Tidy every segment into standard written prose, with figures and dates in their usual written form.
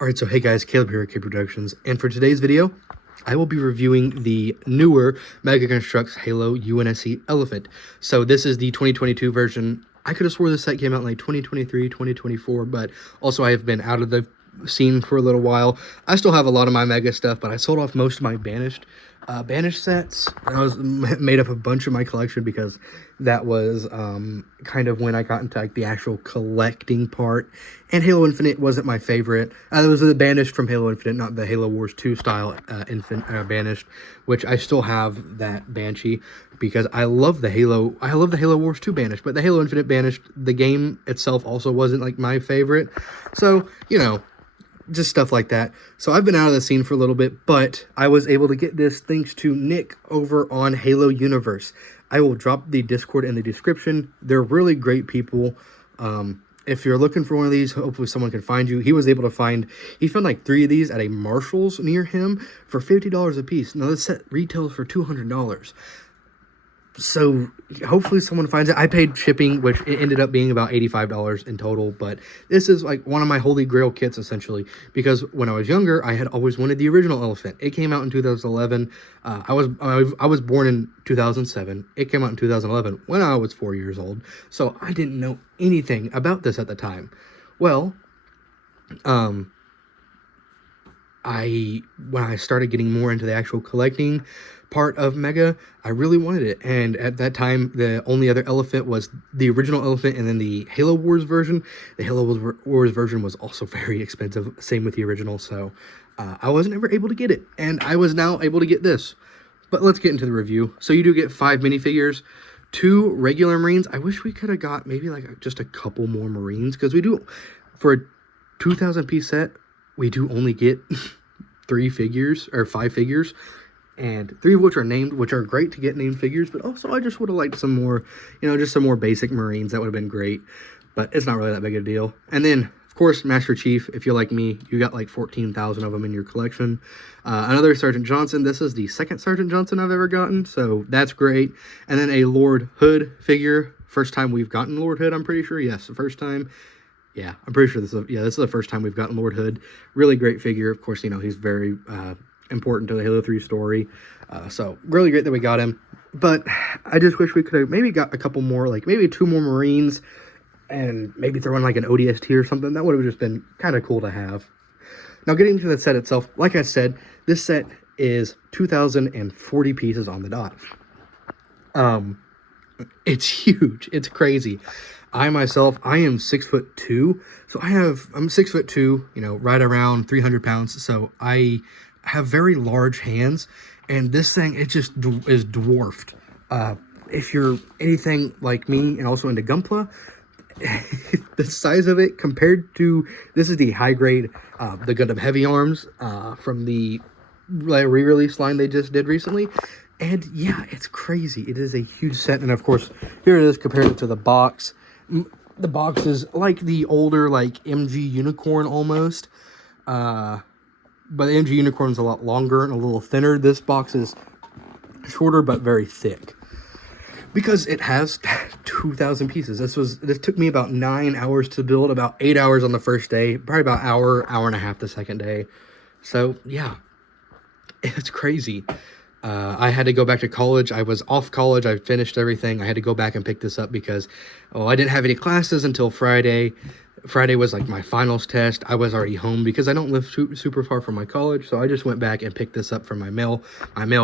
Alright, so hey guys, Caleb here at K Productions, and for today's video, I will be reviewing the newer Mega Construx Halo unsc Elephant. So this is the 2022 version. I could have swore this set came out in like 2023, 2024, but also I have been out of the scene for a little while. I still have a lot of my Mega stuff, but I sold off most of my banished sets. I was made up a bunch of my collection because that was kind of when I got into like the actual collecting part. And Halo Infinite wasn't my favorite. It was the banished from Halo Infinite, not the Halo Wars 2 style banished, which I still have that Banshee because I love the Halo Wars 2 banished, but the Halo Infinite banished, the game itself also wasn't like my favorite. So, you know, just stuff like that. So I've been out of the scene for a little bit, but I was able to get this thanks to Nick over on Halo Universe. I will drop the Discord in the description. They're really great people. If you're looking for one of these, hopefully someone can find you. He found like 3 of these at a Marshall's near him for $50 a piece. Now this set retails for $200. So hopefully someone finds it. I paid shipping, which it ended up being about $85 in total, but this is like one of my holy grail kits essentially, because when I was younger I had always wanted the original Elephant. It came out in 2011. I was born in 2007. It came out in 2011 when I was 4 years old, so I didn't know anything about this at the time. Well, when I started getting more into the actual collecting part of Mega, I really wanted it. And at that time, the only other Elephant was the original Elephant, and then the Halo Wars version. The Halo Wars version was also very expensive, same with the original, so I wasn't ever able to get it, and I was now able to get this. But let's get into the review. So you do get 5 minifigures, 2 regular Marines. I wish we could have got maybe like just a couple more Marines, because we do, for a 2,000 piece set, we do only get 5 figures, and 3 of which are named, which are great to get named figures, but also I just would have liked some more, just some more basic Marines. That would have been great, but it's not really that big a deal. And then, of course, Master Chief. If you're like me, you got like 14,000 of them in your collection. Another Sergeant Johnson. This is the 2nd Sergeant Johnson I've ever gotten, so that's great. And then a Lord Hood figure. First time we've gotten Lord Hood, I'm pretty sure. Yes, the first time. Yeah, I'm pretty sure this is the first time we've gotten Lord Hood. Really great figure. Of course, he's very important to the Halo 3 story. So really great that we got him. But I just wish we could have maybe got a couple more, like maybe 2 more Marines, and maybe throw in like an ODST or something. That would have just been kind of cool to have. Now getting to the set itself, like I said, this set is 2,040 pieces on the dot. It's huge. It's crazy. I am 6'2", so I'm 6'2", right around 300 pounds. So I have very large hands, and this thing, it just is dwarfed. If you're anything like me and also into Gunpla, the size of it compared to, this is the high grade, the Gundam Heavy Arms from the re-release line they just did recently. And yeah, it's crazy. It is a huge set. And of course, here it is compared to the box. The box is like the older, like MG Unicorn almost. But the MG Unicorn is a lot longer and a little thinner. This box is shorter but very thick, because it has 2,000 pieces. This took me about 9 hours to build, about 8 hours on the first day, probably about hour and a half the second day. So yeah, it's crazy. I had to go back to college. I was off college. I finished everything. I had to go back and pick this up because, I didn't have any classes until Friday. Friday was like my finals test. I was already home because I don't live super far from my college. So I just went back and picked this up from my mail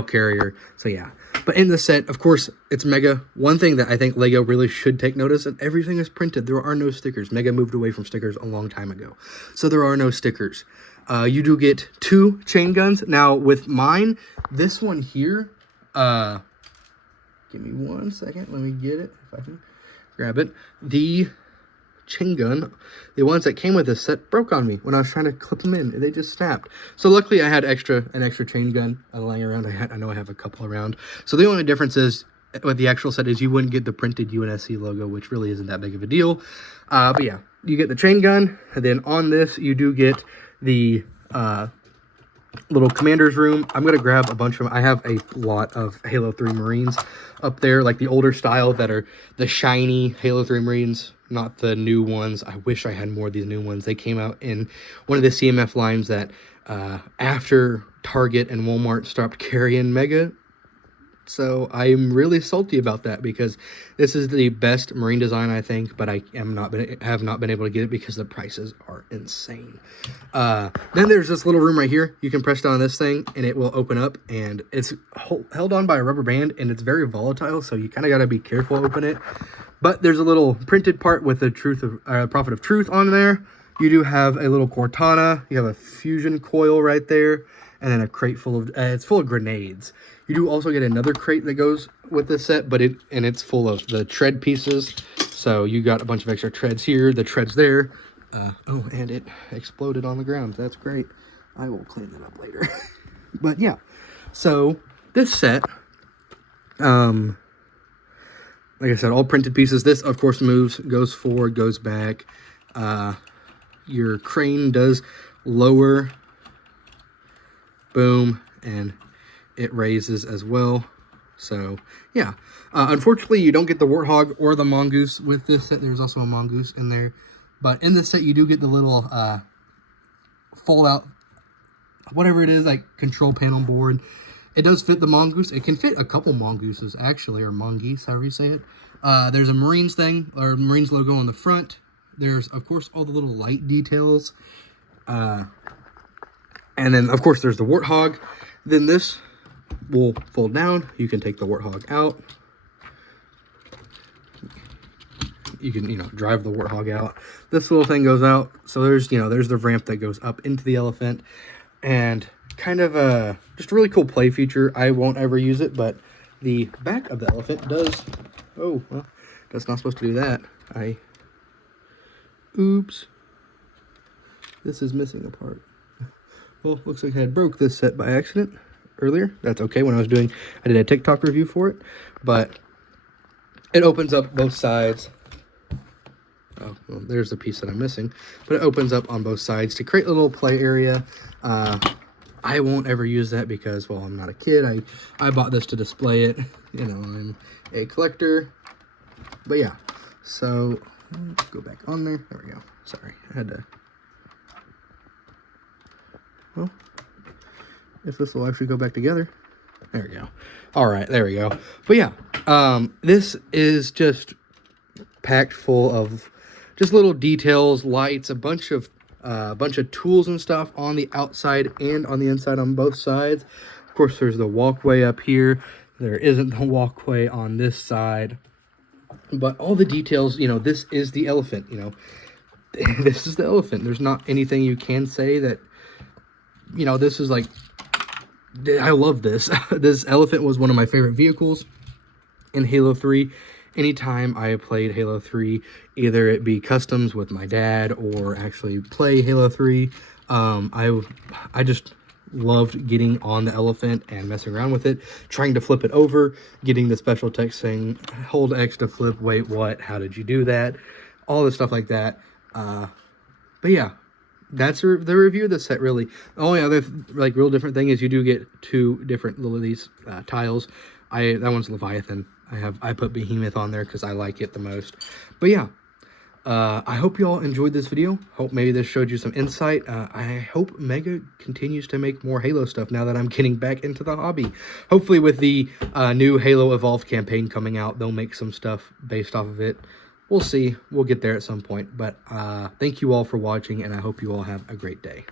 carrier. So yeah. But in the set, of course, it's Mega. One thing that I think Lego really should take notice of, everything is printed. There are no stickers. Mega moved away from stickers a long time ago, so there are no stickers. You do get 2 chain guns. Now with mine, this one here, give me 1 second. Let me get it if I can grab it. The chain gun, the ones that came with this set, broke on me when I was trying to clip them in. They just snapped. So luckily I had an extra chain gun laying around. I know I have a couple around. So the only difference is with the actual set is you wouldn't get the printed unsc logo, which really isn't that big of a deal. But yeah, you get the chain gun, and then on this you do get the little commander's room. I'm going to grab a bunch of them. I have a lot of Halo 3 Marines up there, like the older style that are the shiny Halo 3 Marines, not the new ones. I wish I had more of these new ones. They came out in one of the CMF lines that after Target and Walmart stopped carrying Mega. So I'm really salty about that because this is the best Marine design, I think, but I have not been able to get it because the prices are insane. Then there's this little room right here. You can press down on this thing and it will open up, and it's held on by a rubber band, and it's very volatile, so you kind of got to be careful to open it. But there's a little printed part with the Prophet of Truth on there. You do have a little Cortana. You have a fusion coil right there, and then a crate full of it's full of grenades. You do also get another crate that goes with this set, but it's full of the tread pieces. So you got a bunch of extra treads here, the treads there. Oh, and it exploded on the ground. That's great. I will clean that up later. But yeah, so this set, like I said, all printed pieces. This, of course, moves, goes forward, goes back. Your crane does lower, boom, and it raises as well. So yeah, unfortunately you don't get the Warthog or the Mongoose with this set. There's also a Mongoose in there, but in this set you do get the little fold out, whatever it is, like control panel board. It does fit the Mongoose. It can fit a couple Mongooses actually, or Mongoose, however you say it. There's a Marines thing, or Marines logo on the front. There's, of course, all the little light details. And then, of course, there's the Warthog. Then this will fold down. You can take the Warthog out. You can, drive the Warthog out. This little thing goes out. So there's, there's the ramp that goes up into the elephant. And kind of just a really cool play feature. I won't ever use it, but the back of the elephant does... Oh, well, that's not supposed to do that. Oops. This is missing a part. Well, looks like I broke this set by accident earlier. That's okay. When I did a TikTok review for it, but it opens up both sides. Oh, well, there's the piece that I'm missing, but it opens up on both sides to create a little play area. I won't ever use that because, well, I'm not a kid. I bought this to display it. I'm a collector. But yeah, so let's go back on there. There we go. Sorry, I had to. Well, if this will actually go back together. There we go. All right, there we go. But yeah, this is just packed full of just little details, lights, a bunch of tools and stuff on the outside and on the inside on both sides. Of course, there's the walkway up here. There isn't the walkway on this side. But all the details, this is the elephant, This is the elephant. There's not anything you can say that, this is like... I love this. This elephant was one of my favorite vehicles in Halo 3. Anytime I played Halo 3, either it be customs with my dad or actually play Halo 3, I just loved getting on the elephant and messing around with it, trying to flip it over, getting the special text saying, hold X to flip, wait, what, how did you do that? All the stuff like that. But yeah, that's the review of this set, really. The only other, real different thing is you do get two different little these tiles. That one's Leviathan. I put Behemoth on there because I like it the most. But yeah, I hope you all enjoyed this video. Hope maybe this showed you some insight. I hope Mega continues to make more Halo stuff now that I'm getting back into the hobby. Hopefully with the new Halo Evolved campaign coming out, they'll make some stuff based off of it. We'll see. We'll get there at some point. But thank you all for watching, and I hope you all have a great day.